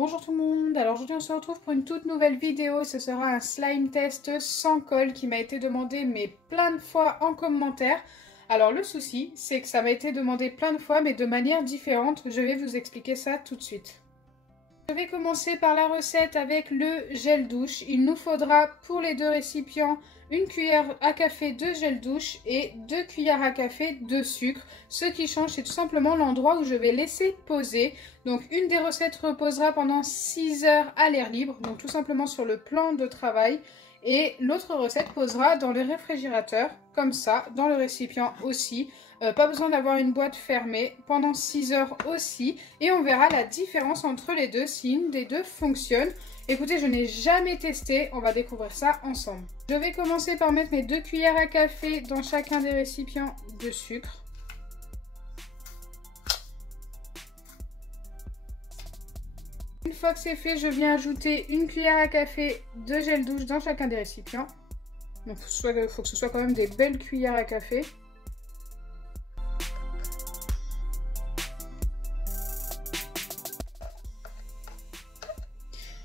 Bonjour tout le monde, alors aujourd'hui on se retrouve pour une toute nouvelle vidéo, ce sera un slime test sans colle qui m'a été demandé mais plein de fois en commentaire. Alors le souci c'est que ça m'a été demandé plein de fois mais de manière différente, je vais vous expliquer ça tout de suite. Je vais commencer par la recette avec le gel douche. Il nous faudra pour les deux récipients une cuillère à café de gel douche et 2 cuillères à café de sucre. Ce qui change, c'est tout simplement l'endroit où je vais laisser poser. Donc une des recettes reposera pendant 6 heures à l'air libre, donc tout simplement sur le plan de travail. Et l'autre recette posera dans le réfrigérateur, comme ça, dans le récipient aussi. Pas besoin d'avoir une boîte fermée pendant 6 heures aussi. Et on verra la différence entre les deux, si une des deux fonctionne. Écoutez, je n'ai jamais testé, on va découvrir ça ensemble. Je vais commencer par mettre mes 2 cuillères à café dans chacun des récipients de sucre. Une fois que c'est fait, je viens ajouter une cuillère à café de gel douche dans chacun des récipients. Donc il faut que ce soit quand même des belles cuillères à café.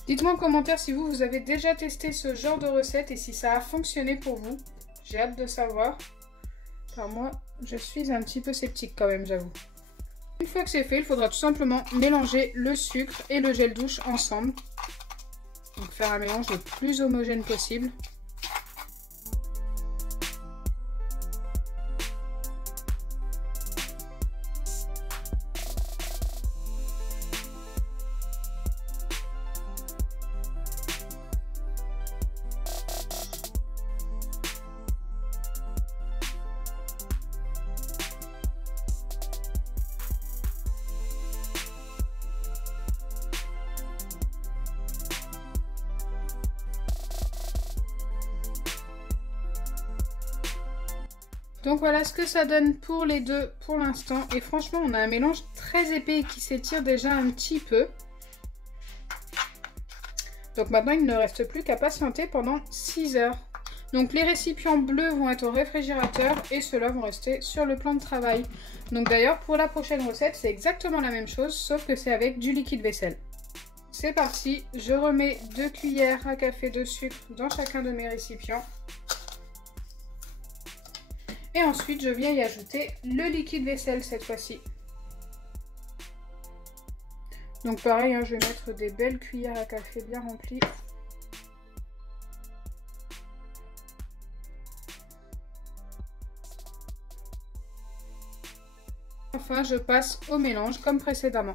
Dites-moi en commentaire si vous avez déjà testé ce genre de recette et si ça a fonctionné pour vous. J'ai hâte de savoir. Car moi, je suis un petit peu sceptique quand même, j'avoue. Une fois que c'est fait, il faudra tout simplement mélanger le sucre et le gel douche ensemble. Donc faire un mélange le plus homogène possible. Donc voilà ce que ça donne pour les deux pour l'instant. Et franchement, on a un mélange très épais et qui s'étire déjà un petit peu. Donc maintenant, il ne reste plus qu'à patienter pendant 6 heures. Donc les récipients bleus vont être au réfrigérateur et ceux-là vont rester sur le plan de travail. Donc d'ailleurs, pour la prochaine recette, c'est exactement la même chose, sauf que c'est avec du liquide vaisselle. C'est parti, je remets 2 cuillères à café de sucre dans chacun de mes récipients. Et ensuite, je viens y ajouter le liquide vaisselle cette fois-ci. Donc pareil, hein, je vais mettre des belles cuillères à café bien remplies. Enfin, je passe au mélange comme précédemment.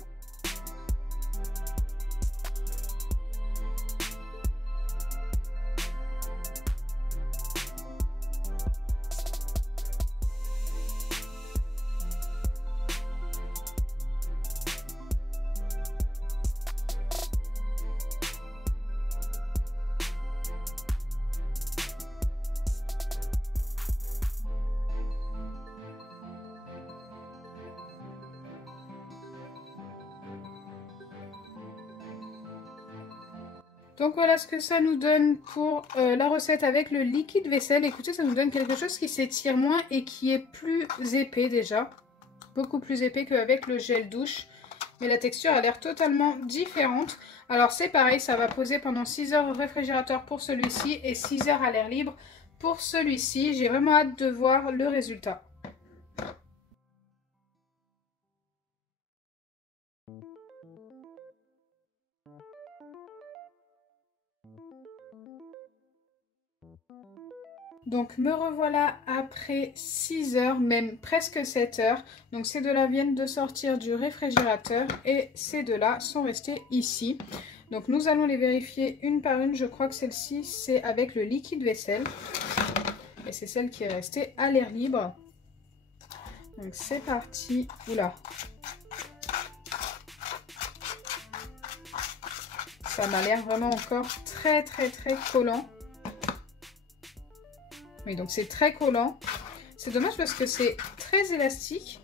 Donc voilà ce que ça nous donne pour la recette avec le liquide vaisselle. Écoutez, ça nous donne quelque chose qui s'étire moins et qui est plus épais déjà. Beaucoup plus épais qu'avec le gel douche. Mais la texture a l'air totalement différente. Alors c'est pareil, ça va poser pendant 6 heures au réfrigérateur pour celui-ci et 6 heures à l'air libre pour celui-ci. J'ai vraiment hâte de voir le résultat. Donc me revoilà après 6 heures, même presque 7 heures. Donc ces deux-là viennent de sortir du réfrigérateur et ces deux-là sont restés ici. Donc nous allons les vérifier une par une. Je crois que celle-ci c'est avec le liquide vaisselle. Et c'est celle qui est restée à l'air libre. Donc c'est parti. Oula. Ça m'a l'air vraiment encore très collant. Oui, donc c'est très collant. C'est dommage parce que c'est très élastique.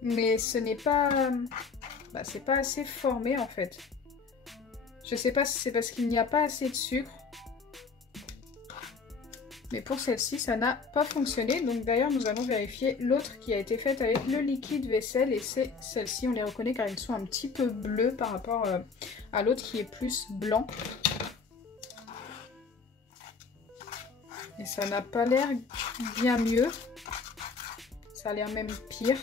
Mais ce n'est pas... c'est pas assez formé en fait. Je sais pas si c'est parce qu'il n'y a pas assez de sucre. Mais pour celle-ci, ça n'a pas fonctionné. Donc d'ailleurs, nous allons vérifier l'autre qui a été faite avec le liquide vaisselle. Et c'est celle-ci, on les reconnaît car ils sont un petit peu bleus par rapport à l'autre qui est plus blanc. Et ça n'a pas l'air bien mieux. Ça a l'air même pire.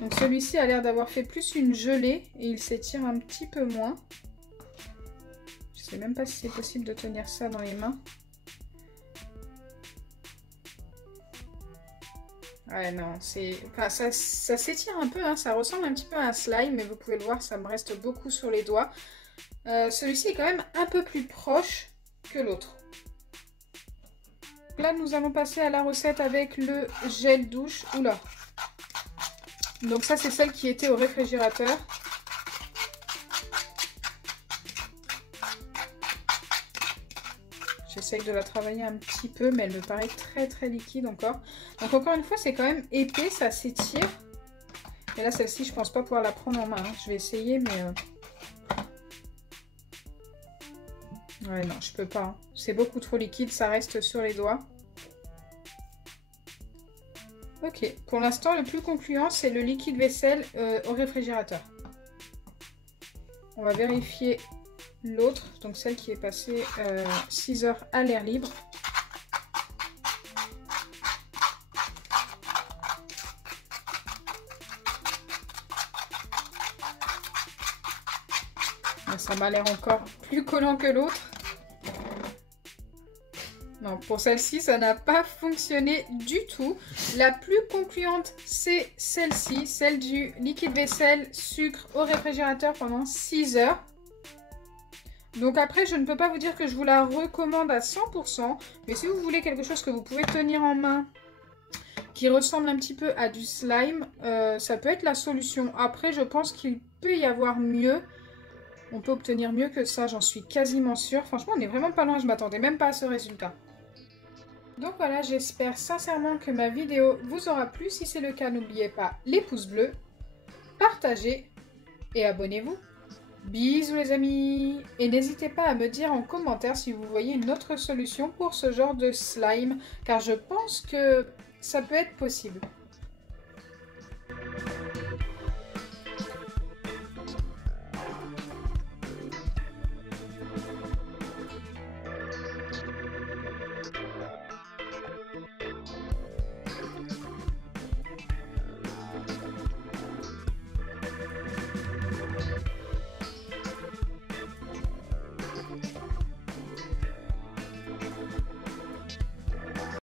Donc celui-ci a l'air d'avoir fait plus une gelée et il s'étire un petit peu moins. Je sais même pas si c'est possible de tenir ça dans les mains. Ouais, non, c'est... Enfin, ça s'étire un peu, hein, ça ressemble un petit peu à un slime, mais vous pouvez le voir, ça me reste beaucoup sur les doigts. Celui-ci est quand même un peu plus proche que l'autre. Là, nous allons passer à la recette avec le gel douche. Oula! Donc ça, c'est celle qui était au réfrigérateur. J'essaye de la travailler un petit peu, mais elle me paraît très liquide encore. Donc encore une fois, c'est quand même épais, ça s'étire. Et là, celle-ci, je pense pas pouvoir la prendre en main. Hein. Je vais essayer, mais... Ouais, non, je peux pas. Hein. C'est beaucoup trop liquide, ça reste sur les doigts. Ok, pour l'instant, le plus concluant, c'est le liquide vaisselle au réfrigérateur. On va vérifier l'autre, donc celle qui est passée 6 heures à l'air libre. Ça m'a l'air encore plus collant que l'autre. Non, pour celle-ci, ça n'a pas fonctionné du tout. La plus concluante, c'est celle-ci, celle du liquide vaisselle sucre au réfrigérateur pendant 6 heures. Donc après, je ne peux pas vous dire que je vous la recommande à 100%, mais si vous voulez quelque chose que vous pouvez tenir en main, qui ressemble un petit peu à du slime, ça peut être la solution. Après, je pense qu'il peut y avoir mieux. On peut obtenir mieux que ça, j'en suis quasiment sûre. Franchement, on est vraiment pas loin, je m'attendais même pas à ce résultat. Donc voilà, j'espère sincèrement que ma vidéo vous aura plu. Si c'est le cas, n'oubliez pas les pouces bleus, partagez et abonnez-vous. Bisous les amis! Et n'hésitez pas à me dire en commentaire si vous voyez une autre solution pour ce genre de slime, car je pense que ça peut être possible.